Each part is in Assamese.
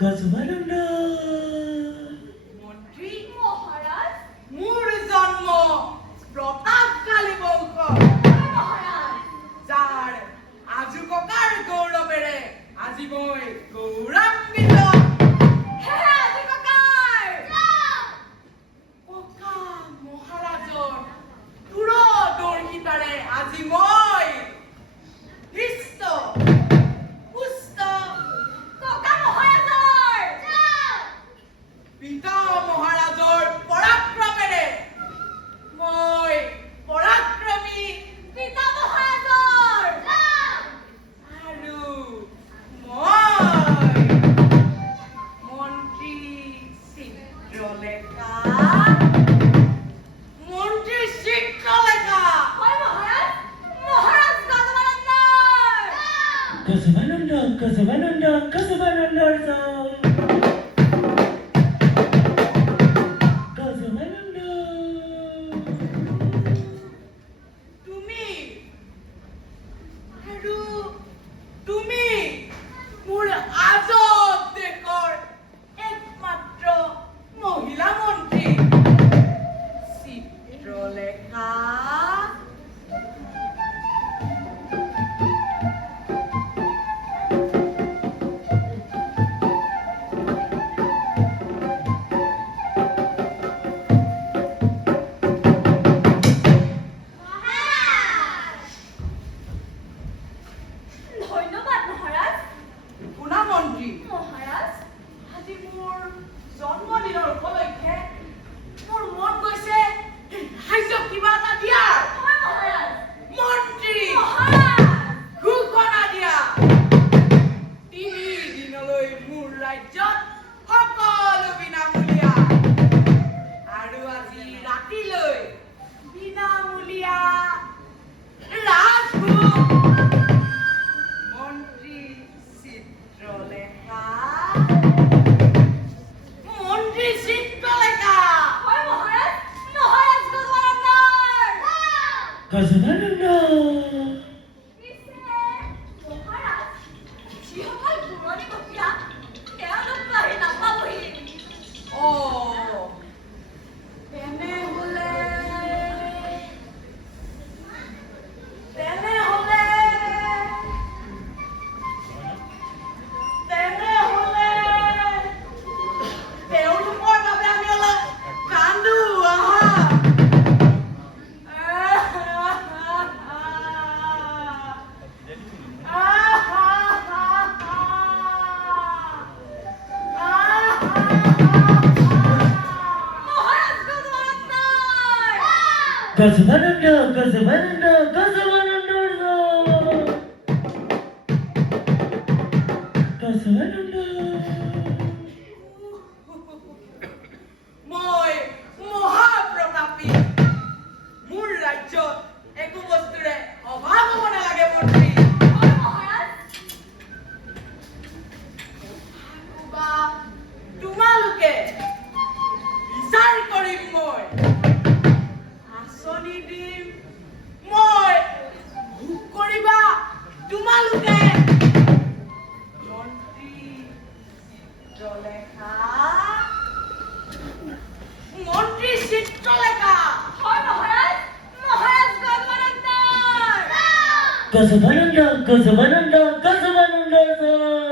গজমানন্দ মন্ত্ৰী মহাৰাজ মোৰ জন্ম প্ৰতাপশালী বংশ মহাৰাজ যাৰ আজু ককাৰ গৌৰৱেৰে আজি মই গৌৰৱান্বিত হে আজি ককাৰ ককা মহাৰাজৰ দূৰদৰ্শিতাৰে আজি মই হৃষ্ট পুষ্ট ককা মহাৰাজৰ পিতা মহাৰাজৰ পৰাক্ৰমেৰে মই পৰাক্ৰমী পিতা মহাৰাজৰ আৰু মই মন্ত্ৰী চিত্ৰলেখা মন্ত্ৰী চিত্ৰলেখা হয় মহাৰাজ মহাৰাজ গজমানন্দৰ গজমানন্দ গজমানন্দ গজমানন্দৰ জয় গজমানন্দ তুমি আৰু তুমি মোৰ আজব দেশৰ একমাত্ৰ মহিলা মন্ত্ৰী চিত্ৰলেখা ধন্যবাদ মহাৰাজ শুনা মন্ত্ৰী মহাৰাজ আজি মোৰ জন্মদিনৰ উপলক্ষে মোৰ মন গৈছে ৰাইজক কিবা এটা দিয়াৰ হয় মহাৰাজ মন্ত্ৰী মহাৰাজ ঘোষণা দিয়া 3 দিনলৈ মোৰ ৰাজ্যত সকলো বিনামূলীয়া আৰু আজি ৰাতিলৈ বিনামূলীয়া ৰাজভোগ মন্ত্ৰী চিত্ৰলেখা মন্ত্ৰী চিত্ৰলেখা হয় মহাৰাজ মহাৰাজ গজমানন্দৰ গজমানন্দ পিছে মহাৰাজ যিসকল পুৰণি কঠীয়া তেওঁলোকতো আহি নাপাবহি তেনেহলে তেওঁলোকৰ বাবে আমি অলপ কান্দো আহা মহাৰাজ গজমানন্দৰ গজমানন্দ গজমানন্দ গজমানন্দৰ জয় গজমানন্দ মই মহাপ্ৰতাপী মোৰ ৰাজ্যত একো বস্তুৰে অভাৱ হ'ব নালাগে মন্ত্ৰী হয় মহাৰাজ বা তোমালোকে বিচাৰ কৰিম মই আঁচনি দিম মই ভোগ কৰিবা তোমালোকে মন্ত্ৰী চিত্ৰলেখা মন্ত্ৰী চিত্ৰলেখা হয় মহাৰাজ মহাৰাজ গজমানন্দৰ গজমানন্দ গজমানন্দ গজমানন্দৰ জয়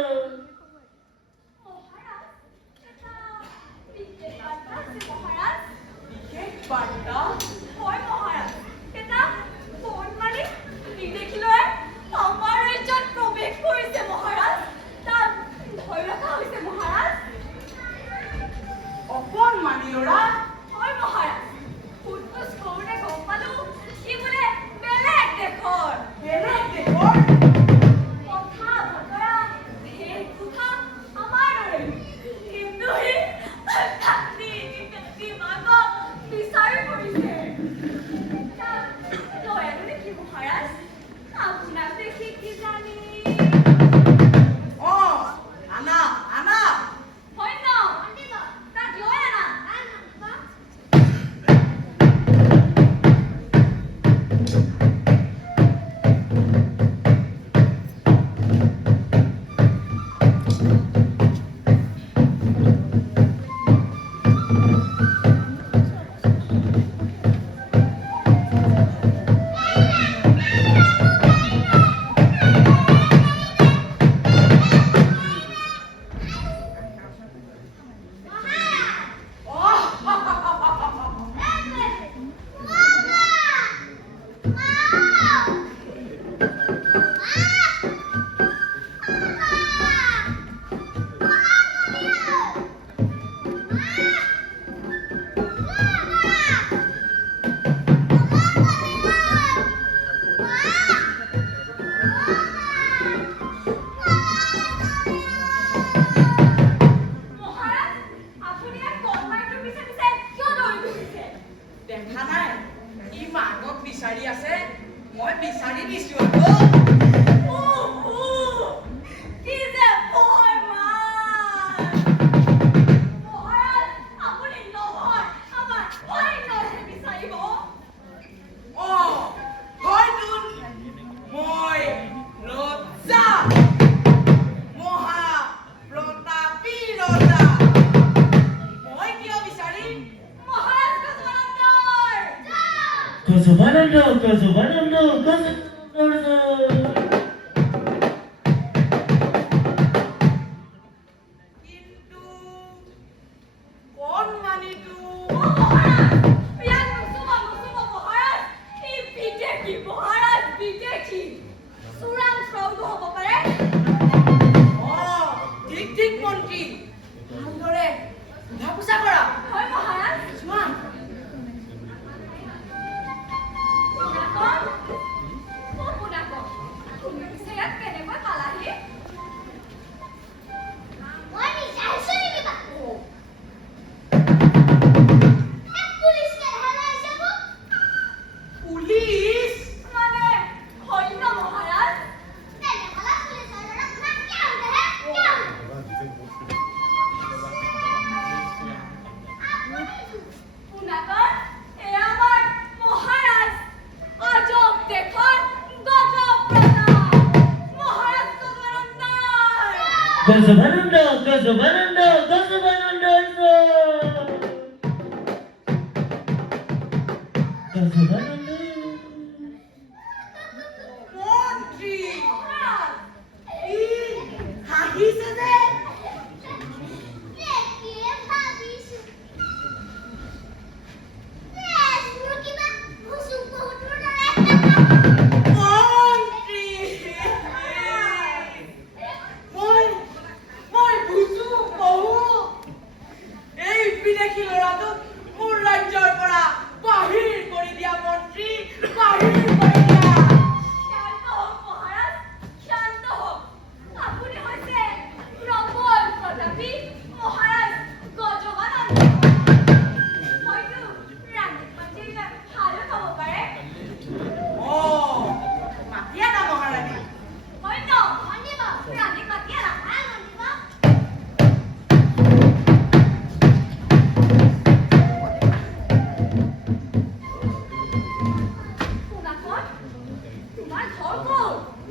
মহাৰাজ এটা বিশেষ বাৰ্তা আছে মহাৰাজ বিশেষ বাৰ্তা হয় মহাৰাজ এটা বনমালী বিদেশীলৈ আমাৰ ৰাজ্যত প্ৰৱেশ কৰিছে মহাৰাজ তাত ভয় ৰখা হৈছে মহাৰাজ অকণমানি ল'ৰা হয় মহাৰাজ সোধ-পোছ কৰোঁতে গম পালো সি বোলে বেলেগ দেশৰ বেলেগ দেশৰ Gazabananda, Gazabananda. কিন্তু কোন মানিটো মহাৰাজ বিয়ান মুসুমা মহাৰাজ এই বিদেশী মহাৰাজ বিদেশী চোৰাং চৌধু হ'ব পাৰে ঠিক মন্ত্ৰী ভালদৰে সোধা পোছা কৰা হয় মহাৰাজ চোৱা পুনাকন তুমি পিছে ইয়াত কেনেকৈ পালাহি মই নিজে আহিছোঁ নেকি বাপু পুলিচে হেৰাইছে মোক পুলিচ মানে সৈন্য মহাৰাজ তেনেহ'লে পুলিচৰ দৰে আপোনাক কিয় সোধে পুনাকন এয়া আমাৰ মহাৰাজ অজব দেশৰ গজব প্ৰতাপ মহাৰাজ Gazabananda, Gazabananda, Gazabananda. Gazabananda. মন্ত্ৰী মহাৰাজ ই হাঁহিছে যে দেখিয়ে ভাবিছোঁ মোৰ কিবা ভুচুক বহুতৰ দৰে মন্ত্ৰী মই বুজো বহু এই বিদেশী ল'ৰাটোক মোৰ ৰাজ্যৰ পৰা বাহিৰ কৰি দিয়া মন্ত্ৰী বাহিৰ কৰি দিয়া শান্ত হওক মহাৰাজ শান্ত হওক আপুনি হৈছে প্ৰবল প্ৰতাপী মহাৰাজ গজবানন্দ হয়তো ৰাণী পাতিলে ভালো হ'ব পাৰে মাতি আনা মহাৰাণী হয়তো আনিব ৰাণী পাতি আনিব পুনাকন তোমাৰ ঘৰ ক'ত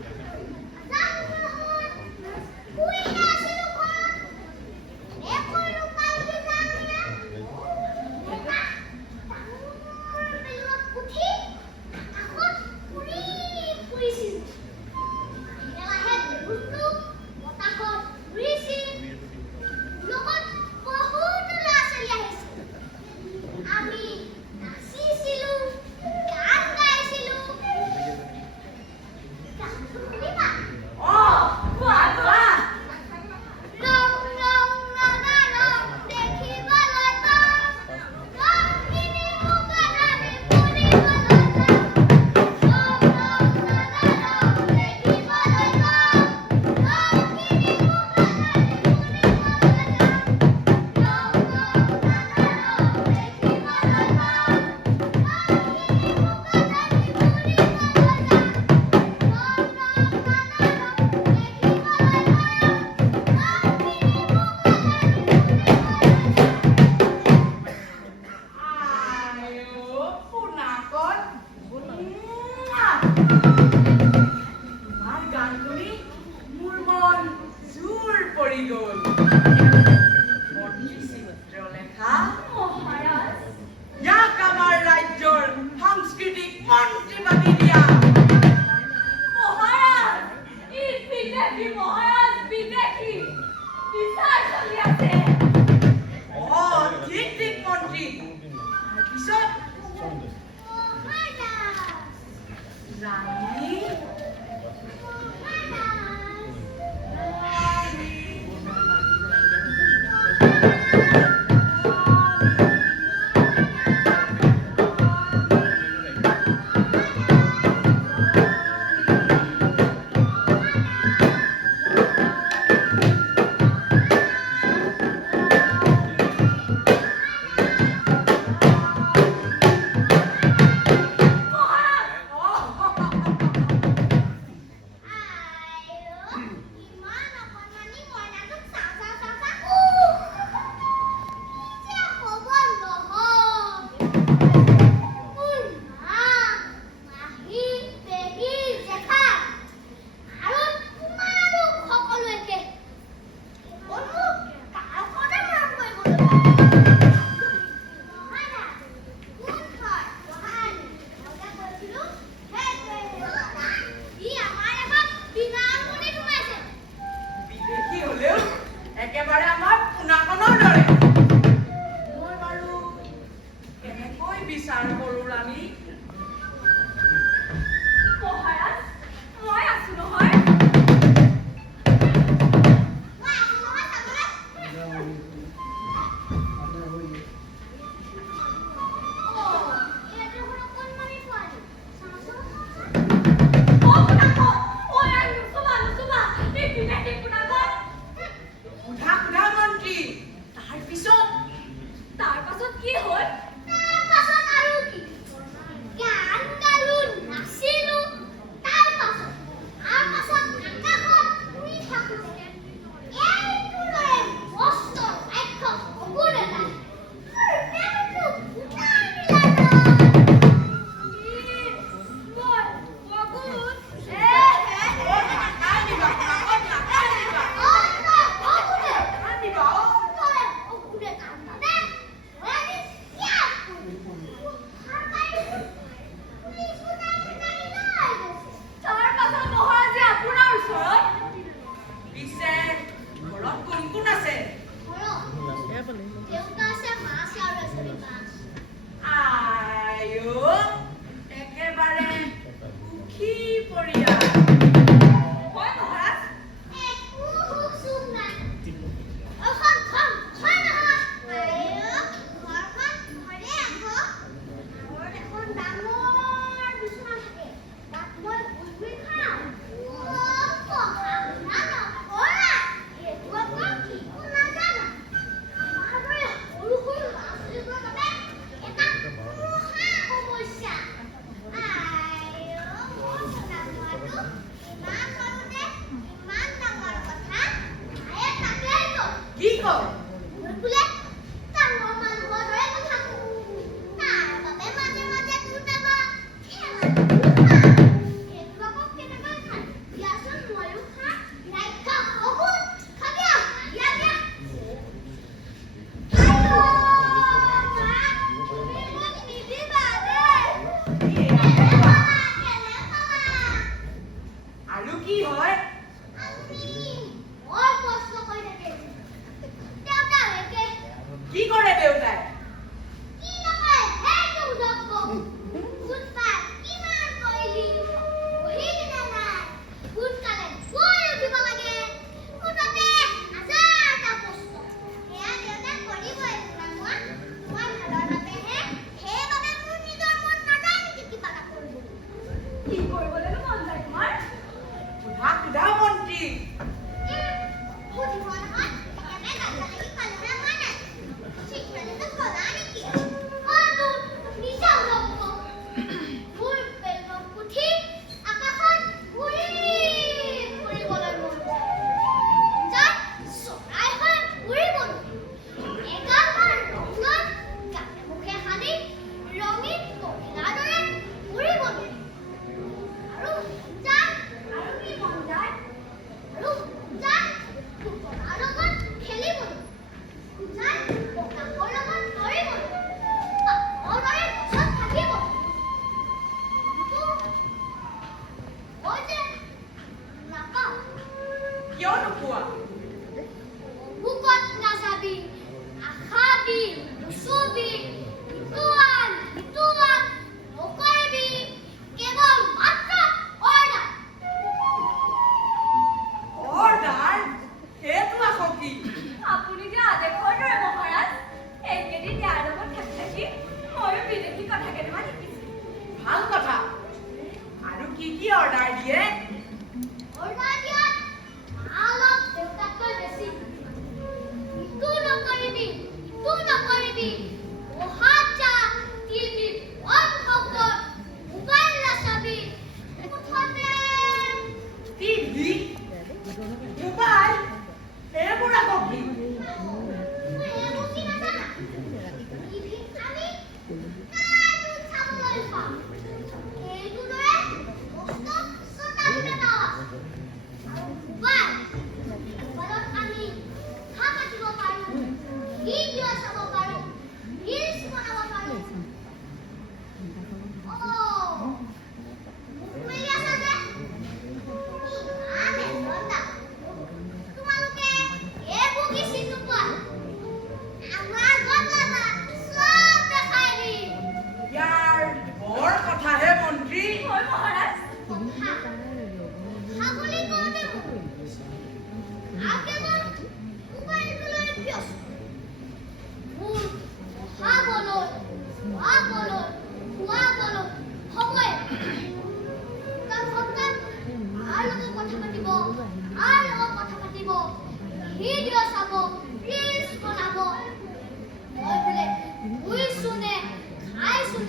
আমি নাচিছিলো গান গাইছিলো গানটো শুনিবা কোৱা ৰং ৰং ৰঙা ৰং দেখিবলৈ পাওঁ ৰঙিনী মুখৰাণী ফুৰিবলৈ যাওঁ ৰং ৰং ৰঙা ৰং দেখিবলৈ পাওঁ ৰঙিনী মুখৰাণী ফুৰিবলৈ যাওঁ ৰং ৰং ৰঙা ৰং দেখিবলৈ পাওঁ ৰঙিনী মুখৰাণী আইও পুনাকন তোমাৰ গান শুনি মোৰ মন জোৰ পৰি গ'ল মন্ত্ৰী চিত্ৰলেখা মহাৰাজ ইয়াক আমাৰ ৰাজ্যৰ সাংস্কৃতিক মন্ত্ৰী পাতি দিয়া মহাৰাজ ই বিদেশী মহাৰাজ বিদেশী বিচাৰ চলি আছে ঠিক মন্ত্ৰী তাৰপিছত ৰাণী আমাৰ পোনাকণৰ দৰে। মই বাৰু কেনেকৈ বিচাৰ কৰোঁ ৰাণী? মহাৰাজ, মই আছো নহয়। সোধা সোধা মন্ত্ৰী, তাৰপিছত তাৰ পাছত কি হ'ল? তাৰ পাছত মহাৰাজে আপোনাৰ ওচৰত পিছে ঘৰত কোন কোন আছে? আইও, একেবাৰে সুখী পৰিয়াল। হয় মহাৰাজ। কি কয়? আৰু কি হয়?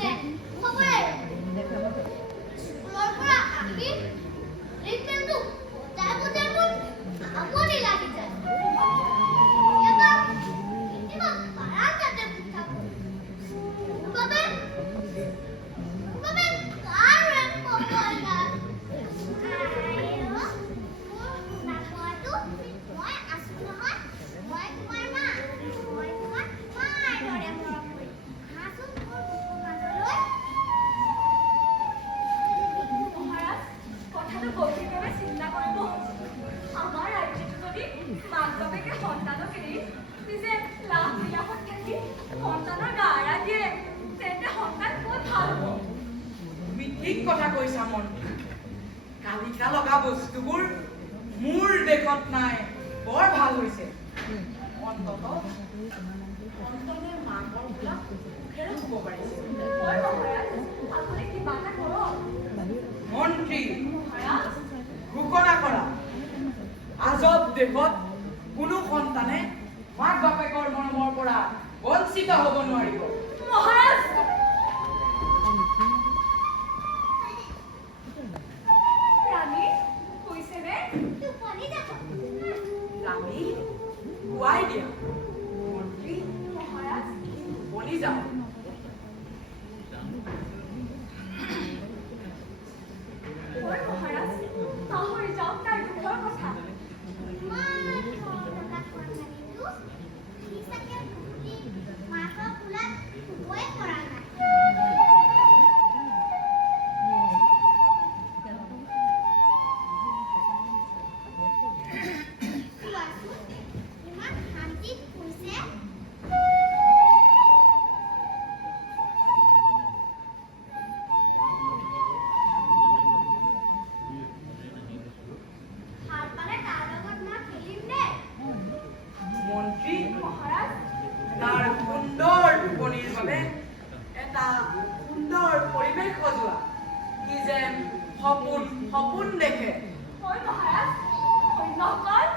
হৈছে খবৰে স্কুলৰ পৰা আহি ৰিটেলটো বজাই বজাই মোৰ আমনি লাগি যায় কেতিয়াবা বাৰান্দাতে বহি থাকোঁ বাবে কাৰো একো খবৰ নাই মই আছো নহয় মই তোমাৰ মা মই তোমাৰ মাৰ দৰে মৰম কৰি আহাচোন মোৰ মাজলৈ মহাৰাজ কথাটো গভীৰভাৱে চিন্তা কৰিব আমাৰ ৰাজ্যটো যদি মাক বাপেকে সন্তানক এৰি পিছে লাভ বিলাসত থাকি সন্তানৰ গা এৰা দিয়ে তেন্তে সন্তান ক'ত ভাল হ'ব তুমি ঠিক কথা কৈছা মন্ত্ৰী কালিকা লগা বস্তুবোৰ মোৰ দেশত নাই বৰ ভাল হৈছে অন্ততঃ সন্তানে মাকৰ পৰা সুখেৰে শুব পাৰিছে হয় মহাৰাজ আপুনি কিবা এটা কৰক মন্ত্ৰী মহাৰাজ ঘোষণা কৰা আজব দেশত কোনো সন্তানে মাক বাপেকৰ মৰমৰ পৰা বঞ্চিত হ'ব নোৱাৰিব মহাৰাজ ৰাণী কৈছেনে টোপনি যাব ৰাণী শুৱাই দিয়া মন্ত্ৰী মহাৰাজ টোপনি যাওঁ হয় মহাৰাজ পাহৰি যাওক তাৰ দুখৰ কথা ইমান সৰু লগা সন্তানীটো সি চাগে ভুকি মাকৰ কোলাত শুবই পৰা নাই চোৱাচোন ইমান শান্তিত শুইছে সাৰ পালে তাৰ লগত মই খেলিম দেই মন্ত্ৰী মহাৰাজ তাৰ সুন্দৰ টোপনিৰ বাবে এটা সুন্দৰ পৰিৱেশ সজোৱা সি যেন সপোন দেখে হয় মহাৰাজ সৈন্যসকল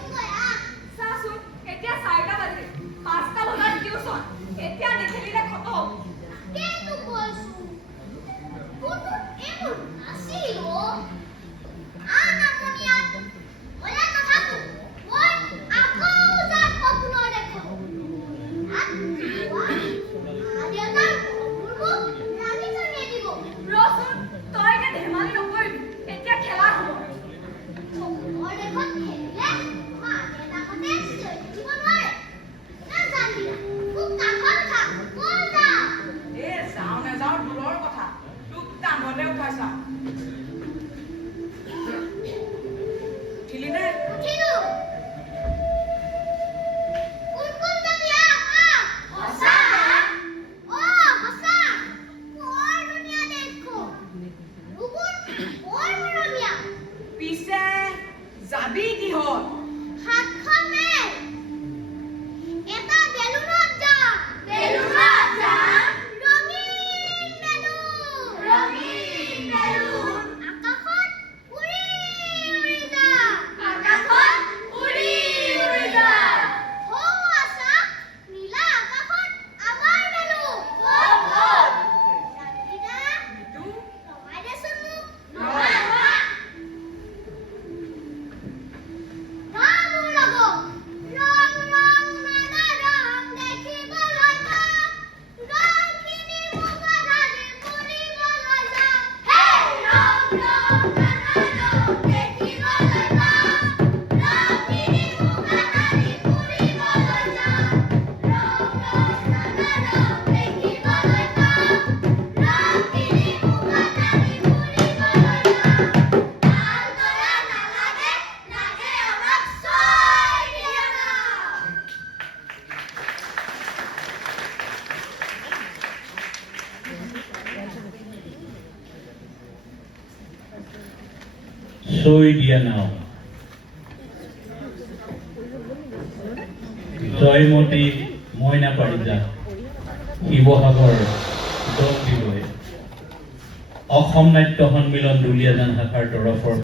খেলোঁগৈ আহ চাচোন এতিয়া 4টা বাজে 5টা বজাত টিউচন এতিয়া নেখেলিলে খতম কেইটো কৈছো কোনটো এইবোৰ নাছিল নামনিয়াত মইয়া নাথাকো মই আকৌ যাক সপোনৰ দেখো দেউতাৰ সপোনবোৰ ৰাণী চলিয়ে দিব ৰচোন তই এতিয়া ধেমালি নকৰিবি এতিয়া খেলা হ'ব সপোনৰ দেশত খেলিলে মা দেউতাহঁতে চিঞৰি থাকিব নোৱাৰে নাজানিলা খুব কাষত থাক বল যাওঁ যাওঁ নাযাওঁ দূৰৰ কথা তোক কান্ধতে উঠাইছা উঠিলি নে উঠিলো কোন যাবি আহ সঁচা সঁচা বৰ ধুনীয়া দেশখন ৰুবুল বৰ মৰমীয়া পিছে যাবি কিহত হাতখন মেল এটা বেলুনত যাম ৰঙীন বেলুন আকাশত উৰি উৰি যাম হৌ আছা নীলা আকাশত আমাৰ বেলুন যাত্ৰীদা ইটো নমাই দেচোন মোক নহয়। গা মোৰ লগত ৰং ৰং নানা ৰং দেখিবলৈ পাম ৰংখিনি মোক আধাৰি ফুৰিবলৈ যাম হেই ৰং ৰং নানা ৰং দেখিবলৈ পাম ৰংখিনি মোক আধাৰি ফুৰিবলৈ যাম ৰং ৰং নানা ৰং দেখিবলৈ পাম ৰংখিনি মোক আধাৰি ফুৰিবলৈ যাম ভাল কৰা নালাগে লাগে অলপ ছয় দিয়া না ছৈ দিয়া নাও জয়মতী মইনা পাৰিজাত শিৱসাগৰ দল বিজয় অসম নাট্য সন্মিলন দুলীয়াজান শাখাৰ তৰফৰ